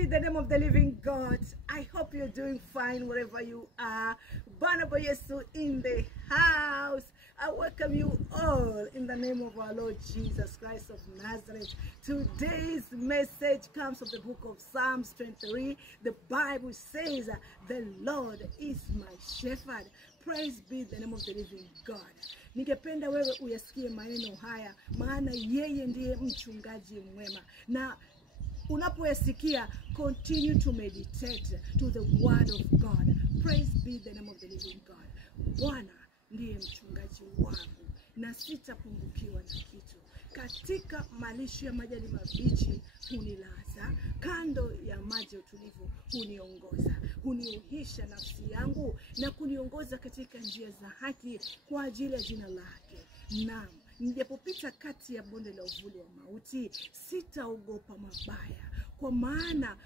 be the name of the living God. I hope you're doing fine wherever you are. Barnabas Yesu in the house. I welcome you all in the name of our Lord Jesus Christ of Nazareth. Today's message comes from the book of Psalms 23. The Bible says, the Lord is my shepherd. Praise be the name of the living God. Ningependa wewe uyasikie maneno haya, maana yeye ndiye mchungaji mwema. Na unapoyasikia, continue to meditate to the word of God. Praise be the name of the living God. Bwana ndiye mchungaji wangu na sitapungukiwa na kitu. Katika malisho ya majani mabichi hunilaza, kando ya maji ya utulivu huniongoza. Huniuhisha nafsi yangu na kuniongoza katika njia za haki kwa ajili ya jina lake. Naam, nijapopita kati ya bonde la uvuli wa mauti, sitaogopa mabaya, kwa maana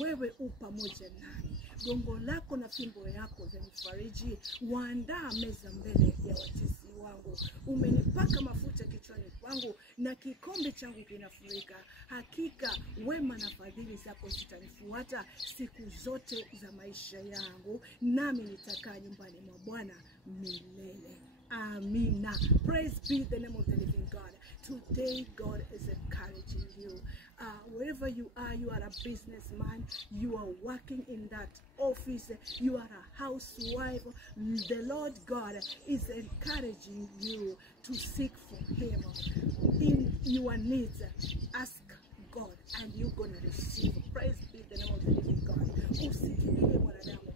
wewe u pamoja nami. Gongo lako na fimbo yako zanifariji. Waandaa meza mbele ya watesi wangu. Umenipaka mafuta kichwani kwangu na kikombe changu kinafurika. Hakika wema na fadhili zako zitanifuata siku zote za maisha yangu, nami nitakaa nyumbani mwa Bwana milele. Amina. Praise be the name of the living God. Today God is encouraging you. Wherever you are a businessman, you are working in that office, you are a housewife. The Lord God is encouraging you to seek for Him. In your needs, ask God and you're going to receive. Praise be the name of the living God. Usikimbilie mwanadamu,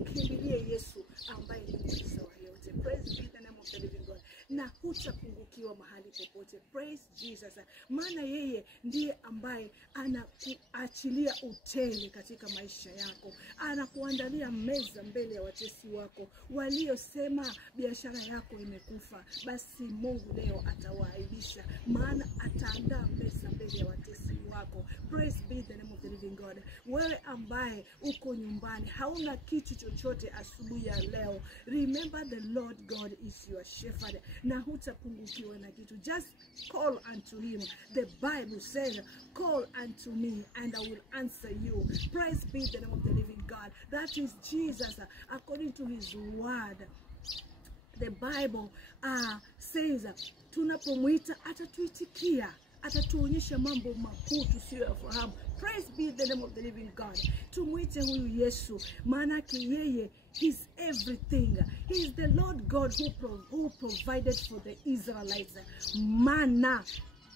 ukimbilie Yesu ambaye ni mweza wa yote. Praise be the name of the living God. Na hutapungukiwa mahali popote. Praise Jesus. Maana yeye ndiye ambaye anakuachilia utele katika maisha yako. Anakuandalia meza mbele ya watesi wako. Waliosema biashara yako imekufa, basi Mungu leo atawaaibisha, maana ataandaa meza mbele ya watesi wako. Praise be the name of the living God. Wewe ambaye uko nyumbani hauna kitu chochote asubuhi ya leo, remember the Lord God is your shepherd, na hutapungukiwa na kitu. Just call unto Him. The Bible says, call unto me and I will answer you. Praise be the name of the living God. That is Jesus according to His word. The Bible says, tunapomwita atatuitikia, atatuonyesha mambo makuu tusiyoyafahamu. Praise be the name of the living God. Tumwite huyu Yesu, maana yeye is everything. He is the Lord God who provided for the Israelites manna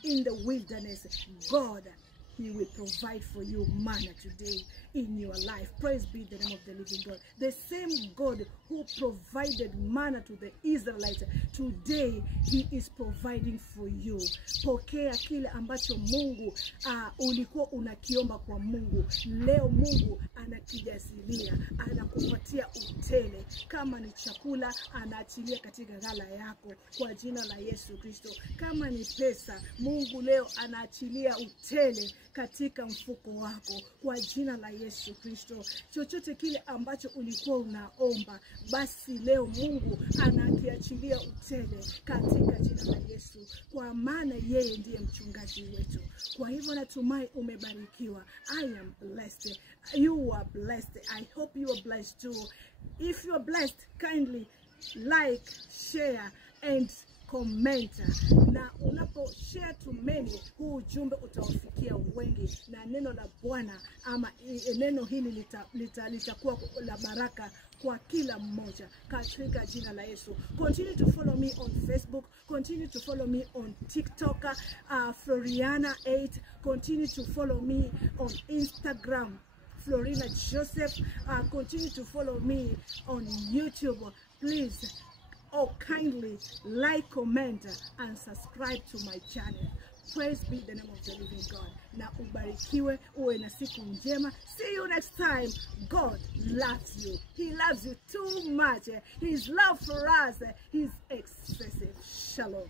in the wilderness. God, He will provide for you manna today in your life. Praise be the name of the living God. The same God who provided manna to the Israelites, today He is providing for you. Pokea kile ambacho Mungu ulikuwa unakiomba kwa Mungu. Leo Mungu anakijazilia, anakupatia utele. Kama ni chakula, anaachilia katika ghala yako kwa jina la Yesu Kristo. Kama ni pesa, Mungu leo anaachilia utele katika mfuko wako kwa jina la Yesu Kristo. Chochote kile ambacho ulikuwa unaomba, basi leo Mungu anakiachilia utele katika jina la Yesu, kwa maana yeye ndiye mchungaji wetu. Kwa hivyo natumai umebarikiwa. I am blessed. You are blessed. I hope you are blessed too. If you are blessed, kindly like, share and comment. Na unapo share to many, huu ujumbe utawafikia wengi, na neno la Bwana ama neno hili litakuwa la baraka kwa kila mmoja katika jina la Yesu. Continue to follow me on Facebook, continue to follow me on TikTok, Floriana8. Continue to follow me on Instagram, Florina Joseph. Continue to follow me on YouTube. Please, kindly like, comment and subscribe to my channel. Praise be the name of the living God. Na ubarikiwe, uwe na siku njema. See you next time. God loves you. He loves you too much. His love for us is excessive. Shalom.